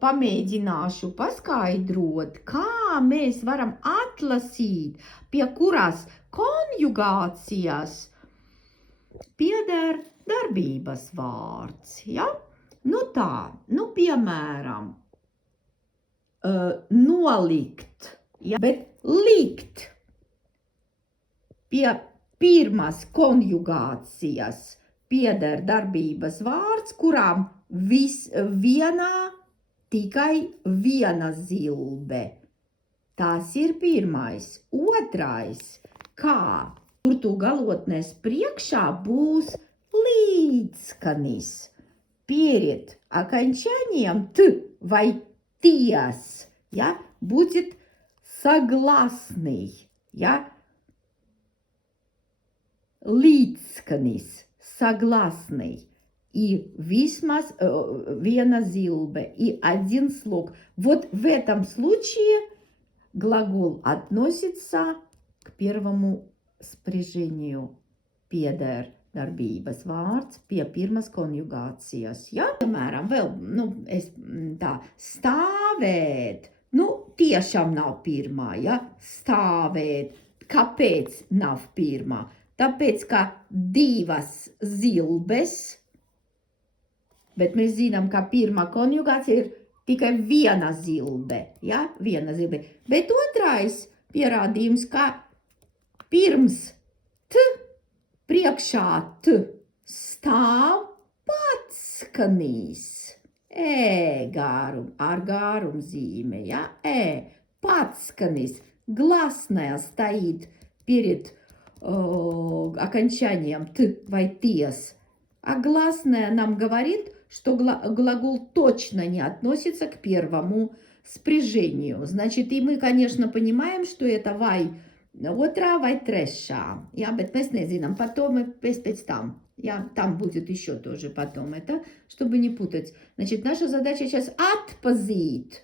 Pamēģināšu paskaidrot, kā mēs varam atlasīt, pie kurās konjugācijas pieder darbības vārds. Ja? Nu tā, piemēram, nolikt, ja? Bet likt pie pirmās konjugācijas pieder darbības vārds, kurām vienā tikai viena zilbe. Tas ir pirmais. Otrais, kā burtu galotnes priekšā būs līdzskanis. Перед окончанием т vai ties, ja, будет согласный, ja, līdzskanis, согласный. И vismaz viena зилбе, и один слог. Вот в этом случае глагол относится к первому спряжению. Pieder darbības vārds pie pirmās konjugācijas. Ja? Piemēram, vēl, tā, stāvēt, tiešām nav pirmā, ja? Stāvēt. Kāpēc nav pirmā? Tāpēc, ka divas zilbes, bet mēs zinām, ka pirmā konjugācija ir tikai viena zilbe, ja? Viena zilbe. Bet otrais pierādījums, ka pirms t priekšā t stāv patskanis. Ar гарумzīme, ja? Patskanis. Гласная стоит перед окончанием т vai ties. А гласная нам говорит, что глагол точно не относится к первому спряжению. Значит, и мы, конечно, понимаем, что это vai otrā vai trešā. Ja, bet mēs nezinām, потом и pēc там. Ja, там будет еще тоже потом это, чтобы не путать. Значит, наша задача сейчас atpazīt,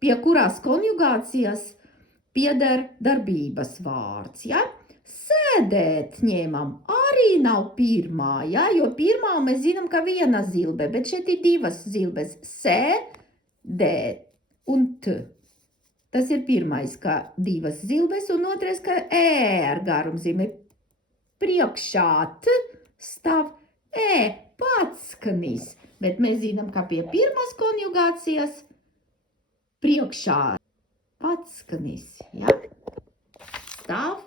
pie kurās konjugācijas pieder darbības vārds. Ja? Sēdēt ņēmam arī nav pirmā, ja? Jo pirmā mēs zinām, ka viena zilbe, bet šeit ir divas zilbes. Sēdēt un t. Tas ir pirmais, ka divas zilbes, un otrais, ka ar garumzīme. Priekšā t stāv patskanis, bet mēs zinām, ka pie pirmās konjugācijas priekšā patskanis, ja? Stāv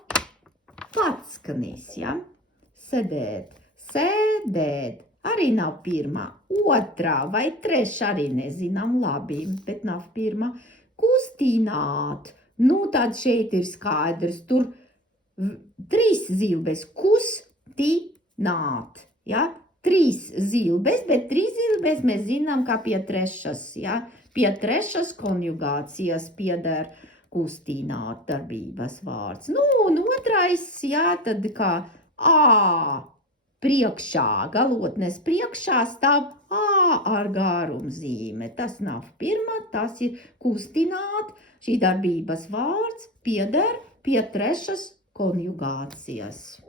patskanis, ja? Sēdēt, arī nav pirmā. Otrā vai trešā arī nezinām labi, bet nav pirmā. Kustināt, tad šeit ir skaidrs, tur trīs zilbes, kustināt, ja? Trīs zilbes, bet trīs zilbes mēs zinām, kā pie trešas, ja? Pie trešas konjugācijas pieder kustināt darbības vārds. Un otrais, ja, tad kā priekšā, galotnes priekšā stāv ar garumzīme. Tas nav pirmā, tas ir kustināt. Šī darbības vārds pieder pie trešas konjugācijas.